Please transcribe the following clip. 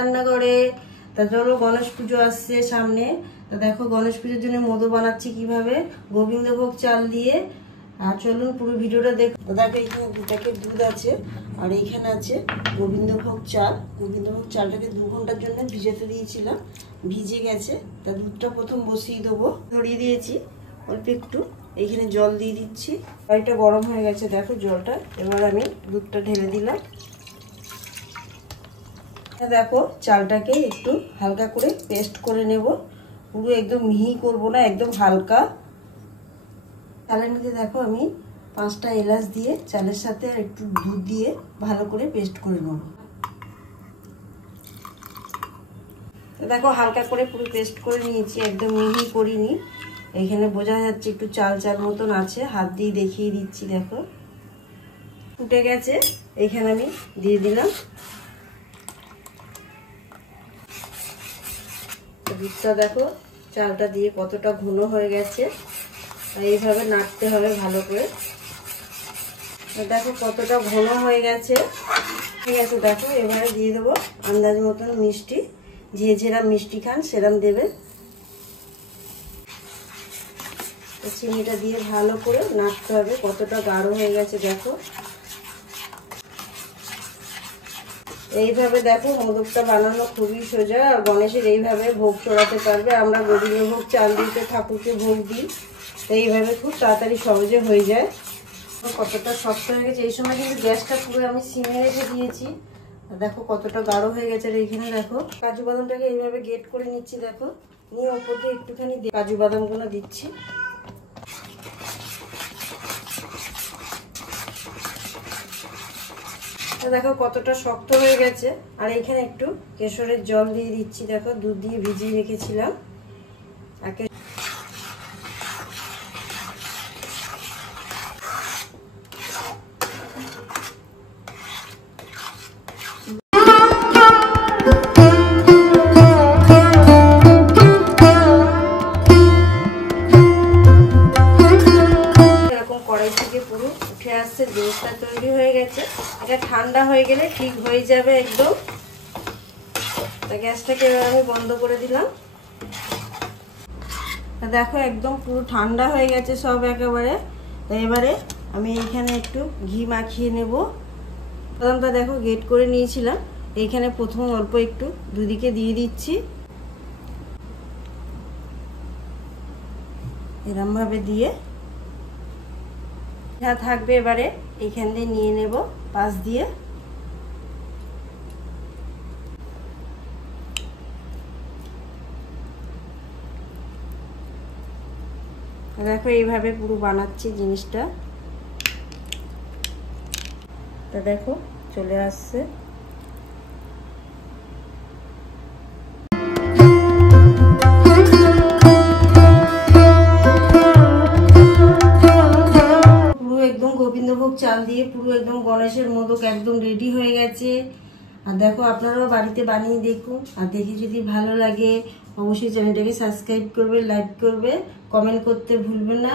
রান্নাঘরে। তা চলো, গণেশ পুজো আসছে সামনে। তা দেখো গণেশ পুজোর জন্য মোদক বানাচ্ছি কিভাবে, গোবিন্দভোগ চাল দিয়ে। আর চলুন পুরো ভিডিওটা দেখো। দেখো এখানে 2 প্যাকেট দুধ আছে, আর এইখানে আছে গোবিন্দভোগ চাল। গোবিন্দভোগ চালটাকে 2 ঘন্টার জন্য ভিজাতে দিয়েছিলাম, ভিজে গেছে। তা দুধটা প্রথম বসিয়ে দেবো, ধরিয়ে দিয়েছি অল্প একটু। এইখানে জল দিয়ে দিচ্ছি, কড়াইটা গরম হয়ে গেছে দেখো জলটা। এবার আমি দুধটা ঢেলে দিলাম। দেখো চালটাকে একটু হালকা করে পেস্ট করে নেব, পুরো একদম মিহি করব না, একদম হালকা। চালের মধ্যে দেখো আমি 5টা এলাচ দিয়ে চালের সাথে আর একটু দুধ দিয়ে ভালো করে পেস্ট করে নেব। দেখো হালকা করে পুরো পেস্ট করে নিয়েছি, একদম মিহি করিনি। এখানে বোঝা যাচ্ছে একটু চাল চাল মতন আছে, হাত দিয়ে দেখিয়ে দিচ্ছি। দেখো ফুটে গেছে, এখানে আমি দিয়ে দিলাম। দুধটা দেখো চালটা দিয়ে কতটা ঘন হয়ে গেছে, এইভাবে নাড়তে হবে ভালো করে। দেখো কতটা ঘন হয়ে গেছে, ঠিক আছে। দেখো এবারে দিয়ে দেবো আন্দাজ মতন মিষ্টি, যে যেরকম মিষ্টি খান সেরকম দেবে। চিনিটা দিয়ে ভালো করে নাড়তে হবে, কতটা গাঢ় হয়ে গেছে দেখো। এইভাবে দেখো মোদকটা বানানো খুবই সোজা, আর গণেশের এইভাবে ভোগ চড়াতে পারবে। আমরা গোবিন্দভোগ চাল দিতে ঠাকুরকে ভোগ দিই, এইভাবে খুব তাড়াতাড়ি সহজে হয়ে যায়। কতটা শক্ত হয়ে গেছে, এই সময় কিন্তু গ্যাসটা পুরো আমি সিমে রেখে দিয়েছি। দেখো কতটা গাঢ় হয়ে গেছে। আর এইখানে দেখো কাজু বাদামটাকে এইভাবে গেট করে নিচ্ছি, দেখো নিয়ে ওপর দিয়ে একটুখানি কাজু বাদামগুলো দিচ্ছি। দেখো কতটা শক্ত হয়ে গেছে। আর এখানে একটু কেশরের জল দিয়ে দিচ্ছি, দেখো দুধ দিয়ে ভিজিয়ে রেখেছিলাম। কড়াই থেকে পুরো উঠে আসছে, জিনিসটা তৈরি হয়ে গেছে। এটা ঠান্ডা হয়ে গেলে ঠিক হয়ে যাবে একদম। গ্যাসটাকে এবার আমি বন্ধ করে দিলাম। দেখো একদম পুরো ঠান্ডা হয়ে গেছে সব একেবারে। এবারে আমি এইখানে একটু ঘি মাখিয়ে নেব। বাদামটা দেখো গেট করে নিয়েছিলাম, এইখানে প্রথম অল্প একটু দুদিকে দিয়ে দিচ্ছি। এরম ভাবে দিয়ে যা থাকবে এবারে এইখান দিয়ে নিয়ে নেব পাশ দিয়ে। দেখো এইভাবে পুরো বানাচ্ছি জিনিসটা। তা দেখো চলে আসছে। গোবিন্দভোগ চাল দিয়ে পুরো একদম গণেশের মোদক একদম রেডি হয়ে গেছে। আর দেখো আপনারাও বাড়িতে বানিয়ে দেখুন, আর দেখে যদি ভালো লাগে অবশ্যই চ্যানেলটাকে সাবস্ক্রাইব করবে, লাইক করবে, কমেন্ট করতে ভুলবেন না।